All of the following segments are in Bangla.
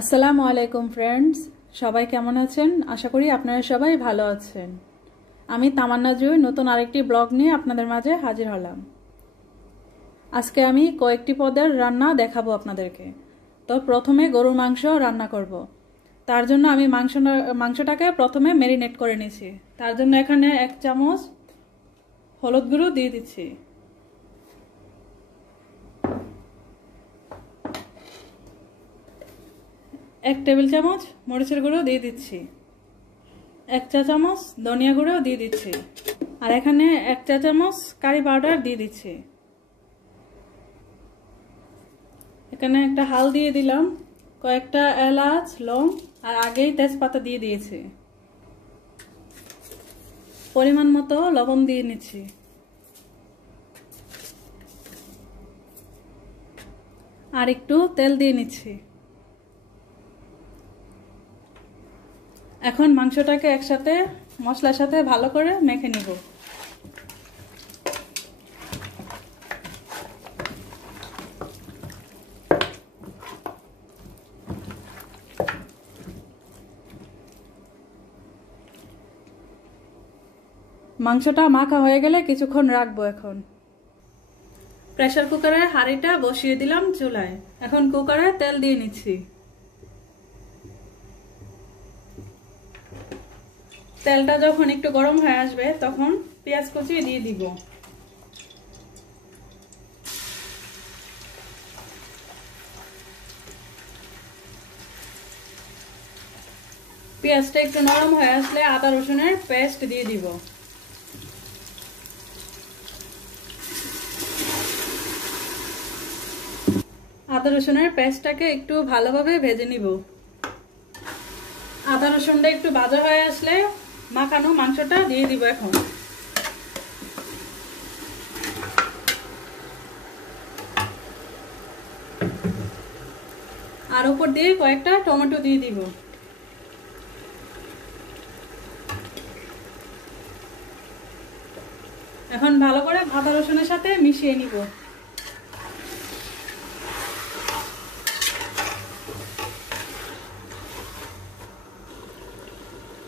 আসসালামু আলাইকুম ফ্রেন্ডস, সবাই কেমন আছেন? আশা করি আপনারা সবাই ভালো আছেন। আমি তামান্না জুই নতুন আরেকটি ব্লগ নিয়ে আপনাদের মাঝে হাজির হলাম। আজকে আমি কয়েকটি পদের রান্না দেখাবো আপনাদেরকে। তো প্রথমে গরুর মাংস রান্না করব। তার জন্য আমি মাংসটাকে প্রথমে ম্যারিনেট করে নিয়েছি। তার জন্য এখানে 1 চামচ হলুদ গুঁড়ো দিয়ে দিচ্ছি, 1 টেবিল চামচ মরিচের গুঁড়ো দিয়ে দিচ্ছি, 1 চা চামচ ধনিয়া গুঁড়ো দিয়ে দিচ্ছি, আর এখানে 1 চা চামচ কারি পাউডার দিয়ে দিচ্ছি। এখানে একটা হাল দিয়ে দিলাম, কয়েকটা এলাচ, লং আর আগেই তেজপাতা দিয়ে দিয়েছি। পরিমাণ মতো লবণ দিয়ে নিচ্ছি। আর একটু তেল দিয়ে নিচ্ছি। এখন মাংসটাকে একসাথে মশলার সাথে ভালো করে মেখে নিব। মাংসটা মাখা হয়ে গেলে কিছুক্ষণ রাখবো। এখন প্রেসার কুকারে হাঁড়িটা বসিয়ে দিলাম চুলায়। এখন কুকারে তেল দিয়ে নিচ্ছি। তেলটা যখন একটু গরম হয়ে আসবে তখন পেঁয়াজ কুচি দিয়ে দিব। পেঁয়াজটা একটু নরম হয়ে আসলে আদা রসুনের পেস্ট দিয়ে দিব। আদা রসুনের পেস্টটাকে একটু ভালোভাবে ভেজে নিব। আদা রসুনটা একটু ভাজা হয়ে আসলে মাখানো মাংসটা দিয়ে দিব। এখন আর উপর দিয়ে কয়েকটা টমেটো দিয়ে দিব। এখন ভালো করে আদা রসুনের সাথে মিশিয়ে নিব।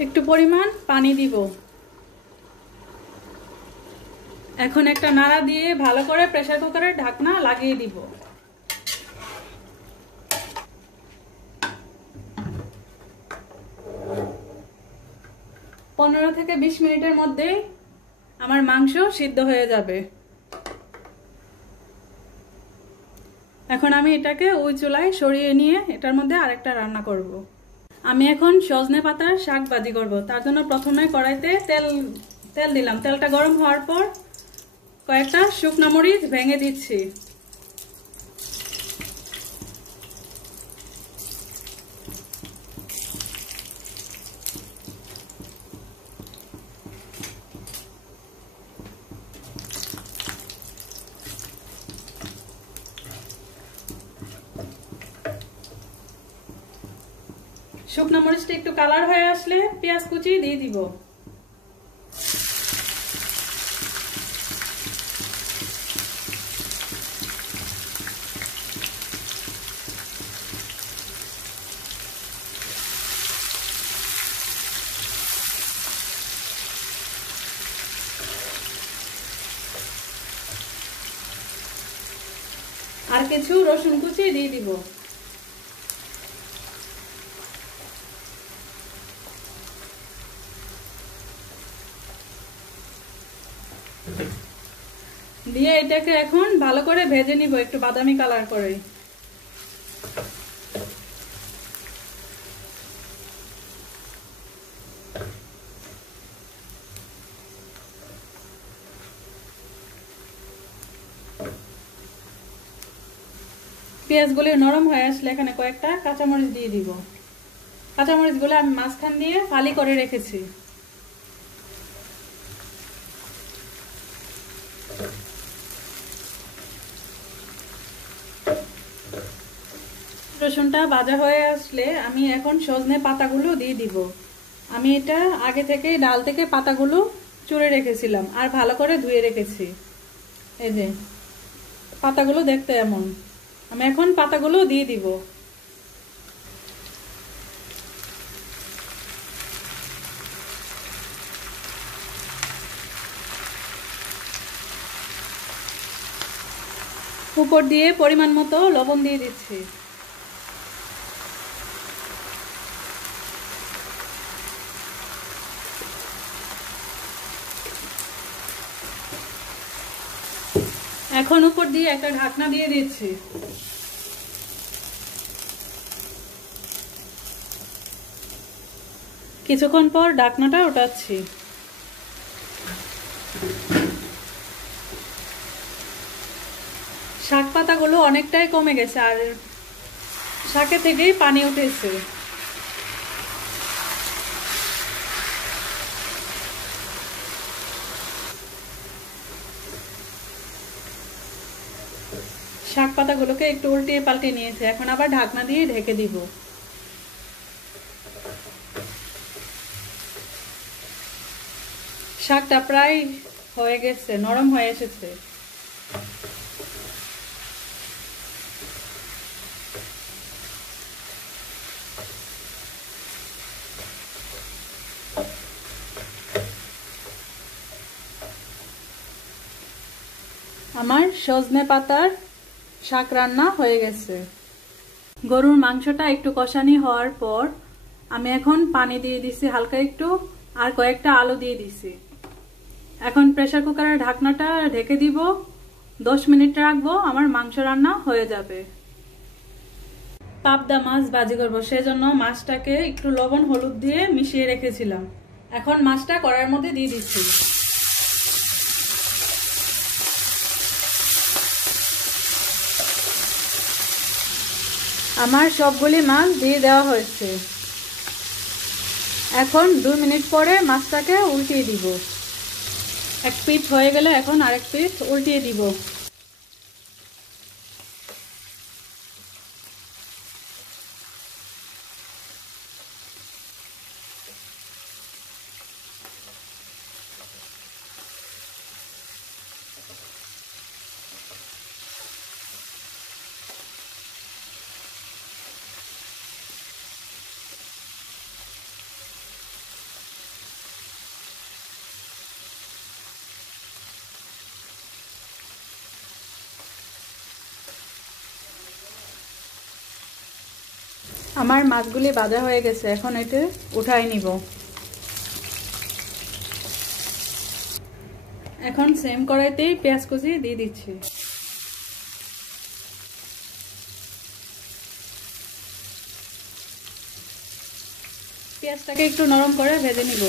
একটু পরিমাণ পানি দিব। এখন একটা নাড়া দিয়ে ভালো করে প্রেসার কুকারের ঢাকনা লাগিয়ে দিব। 15 থেকে 20 মিনিটের মধ্যে আমার মাংস সিদ্ধ হয়ে যাবে। এখন আমি এটাকে ওই চুলায় সরিয়ে নিয়ে এটার মধ্যে আরেকটা রান্না করব। আমি এখন সজনে পাতার শাক ভাজি করব। তার জন্য প্রথমে কড়াইতে তেল দিলাম। তেলটা গরম হওয়ার পর কয়েকটা শুকনো মরিচ ভেঙে দিচ্ছি। শুকনো মরিচটা একটু কালার হয়ে আসলে পেঁয়াজ কুচি দিয়ে দিব। আর কিছু রসুন কুচি দিয়ে দিব। দিয়ে এটাকে এখন ভালো করে ভেজে নিব, একটু বাদামি কালার করে। পেঁয়াজগুলি নরম হয়ে আসলে এখানে কয়েকটা কাঁচামরিচ দিয়ে দিব। কাঁচামরিচগুলো আমি মাঝখান দিয়ে ফালি করে রেখেছি। রসুনটা ভাজা হয়ে আসলে আমি এখন সজনে পাতাগুলো দিয়ে দিব। আমি এটা আগে থেকে ডাল থেকে পাতাগুলো চুড়ে রেখেছিলাম আর ভালো করে ধুয়ে রেখেছি। এই যে পাতাগুলো দেখতে এমন। আমি এখন পাতাগুলো দিয়ে দিব। উপর দিয়ে পরিমাণ মতো লবণ দিয়ে দিচ্ছি। এখন উপর দিয়ে একটা ঢাকনা দিয়ে দিচ্ছি। কিছুক্ষণ পর ঢাকনাটা উঠাচ্ছি। শাক পাতাগুলো অনেকটাই কমে গেছে আর শাকে থেকেই পানি উঠেছে। শাক পাতাগুলোকে একটু উল্টিয়ে পাল্টে নিয়েছে, এখন আবার ঢাকনা দিয়ে ঢেকে দিব। শাকটা প্রায় হয়ে গেছে, নরম হয়ে এসেছে। আমার সজনে পাতার শাক রান্না হয়ে গেছে। গরুর মাংসটা একটু কষানি হওয়ার পর আমি এখন পানি দিয়ে দিছি হালকা একটু, আর কয়েকটা আলু দিয়ে দিছি। এখন প্রেসার কুকারের ঢাকনাটা ঢেকে দিব, 10 মিনিট রাখবো, আমার মাংস রান্না হয়ে যাবে। পাবদা মাছ ভাজি করবো, সেজন্য মাছটাকে একটু লবণ হলুদ দিয়ে মিশিয়ে রেখেছিলাম। এখন মাছটা কড়াইয়ের মধ্যে দিয়ে দিচ্ছি। আমার সবগুলি মাছ দিয়ে দেওয়া হয়েছে। এখন 2 মিনিট পরে মাছটাকে উল্টিয়ে দিব। এক পিঠ হয়ে গেলে এখন আরেক পিঠ উল্টিয়ে দিব। আমার মাছগুলি ভাজা হয়ে গেছে, এখন এটা উঠাই নিব। এখন সেম কড়াইতেই পেঁয়াজ কুচি দিয়ে দিচ্ছি। পেঁয়াজটাকে একটু নরম করে ভেজে নিব।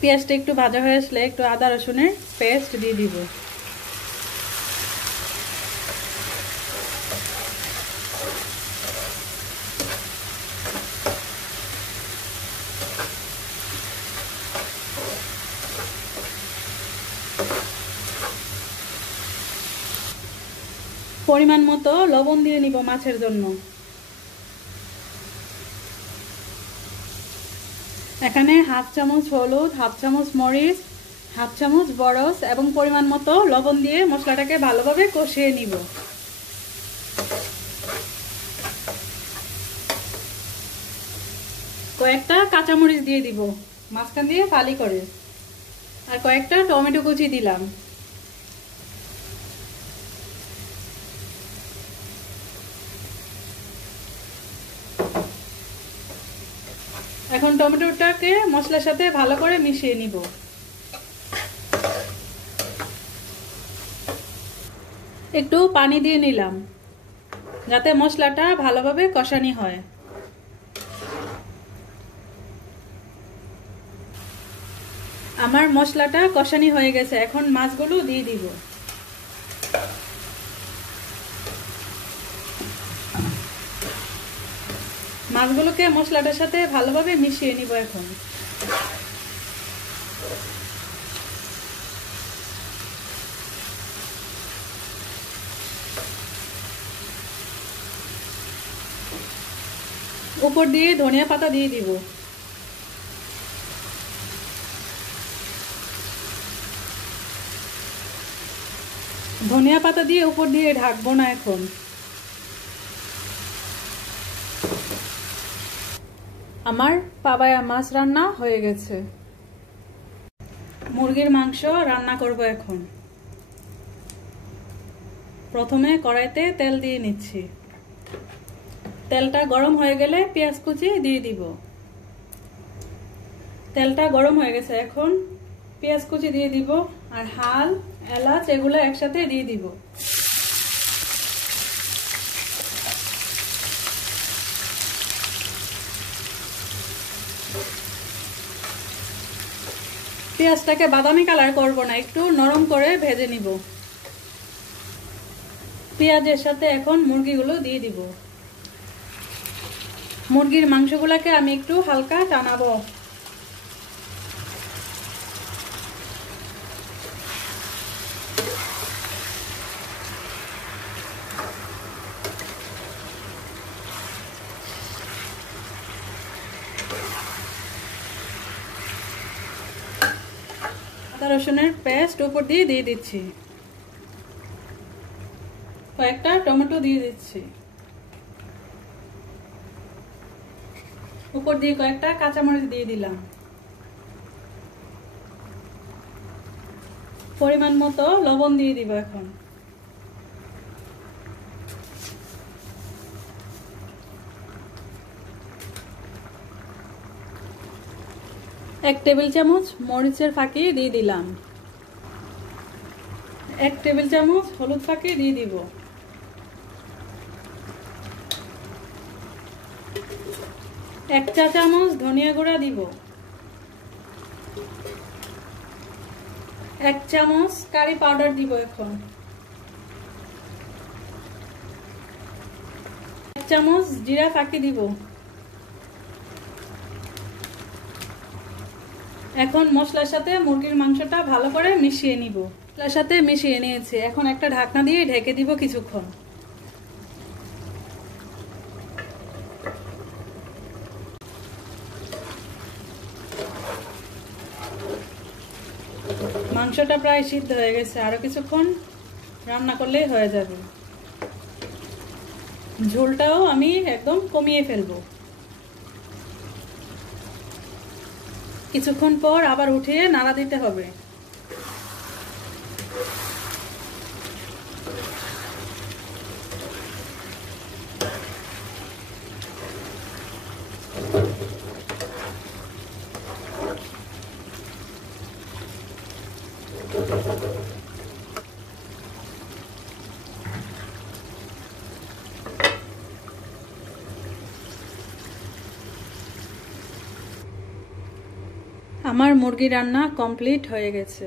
পেঁয়াজটা একটু ভাজা হয়ে আসলে একটু আদা রসুনের পেস্ট দিয়ে দিব। পরিমাণ মতো লবণ দিয়ে নিব মাছের জন্য। এখানে হাফ চামচ হলুদ, হাফ চামচ মরিচ, হাফ চামচ বরস এবং পরিমাণ মতো লবণ দিয়ে মশলাটাকে ভালোভাবে কষিয়ে নিব। কয়েকটা কাঁচামরিচ দিয়ে দিব মাঝখান দিয়ে ফালি করে, আর কয়েকটা টমেটো কুচি দিলাম। এখন টমেটোটাকে মশলার সাথে ভালো করে মিশিয়ে নিব। একটু পানি দিয়ে নিলাম যাতে মশলাটা ভালোভাবে কষানি হয়। আমার মশলাটা কষানি হয়ে গেছে, এখন মাছগুলো দিয়ে দিব। মাছগুলোকে মশলাটার সাথে ভালোভাবে মিশিয়ে নিব। এখন উপর দিয়ে ধনিয়া পাতা দিয়ে দিব। ধনিয়া পাতা দিয়ে উপর দিয়ে ঢাকবো না। এখন আমার পাবায়া মাছ রান্না হয়ে গেছে। মুরগির মাংস রান্না করব। এখন প্রথমে কড়াইতে তেল দিয়ে নিচ্ছি। তেলটা গরম হয়ে গেলে পেঁয়াজ কুচি দিয়ে দিব। তেলটা গরম হয়ে গেছে, এখন পেঁয়াজ কুচি দিয়ে দিব আর হাল এলাচ এগুলো একসাথে দিয়ে দিব। পেঁয়াজটাকে বাদামি কালার করব না, একটু নরম করে ভেজে নিব। পেঁয়াজের সাথে এখন মুরগিগুলো দিয়ে দিব। মুরগির মাংসগুলোকে আমি একটু হালকা টানাবো। আদা রসুনের পেস্ট উপর দিয়ে দিচ্ছি। কয়েকটা টমেটো দিয়ে দিচ্ছি। উপর দিয়ে কয়েকটা কাঁচামরিচ দিয়ে দিলাম। পরিমাণ মতো লবণ দিয়ে দিব। এখন এক টেবিল চামচ মরিচের ফাঁকি দিয়ে দিলাম। এক টেবিল চামচ হলুদ ফাঁকি দিয়ে দিব। এক চা চামচ ধনিয়া গুঁড়া দিব। এক চামচ কারি পাউডার দিব। এখন এক চামচ জিরা ফাঁকি দিব। এখন মশলার সাথে মুরগির মাংসটা ভালো করে মিশিয়ে নিব। মশলার সাথে মিশিয়ে নিয়েছি, এখন একটা ঢাকনা দিয়ে ঢেকে দিব কিছুক্ষণ। মাংসটা প্রায় সিদ্ধ হয়ে গেছে, আরো কিছুক্ষণ রান্না করলেই হয়ে যাবে। ঝোলটাও আমি একদম কমিয়ে ফেলবো। কিছুক্ষণ পর আবার উঠিয়ে নাড়া দিতে হবে। আমার মুরগি রান্না কমপ্লিট হয়ে গেছে।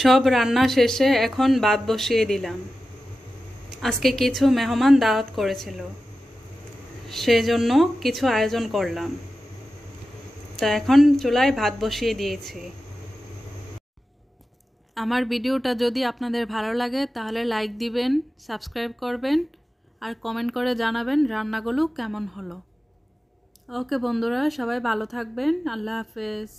সব রান্না শেষে এখন ভাত বসিয়ে দিলাম। আজকে কিছু মেহমান দাওয়াত করেছিল, সেজন্য কিছু আয়োজন করলাম। তা এখন চুলায় ভাত বসিয়ে দিয়েছি। আমার ভিডিওটা যদি আপনাদের ভালো লাগে তাহলে লাইক দিবেন, সাবস্ক্রাইব করবেন আর কমেন্ট করে জানাবেন রান্নাগুলো কেমন হলো। ওকে বন্ধুরা, সবাই ভালো থাকবেন। আল্লাহ হাফেজ।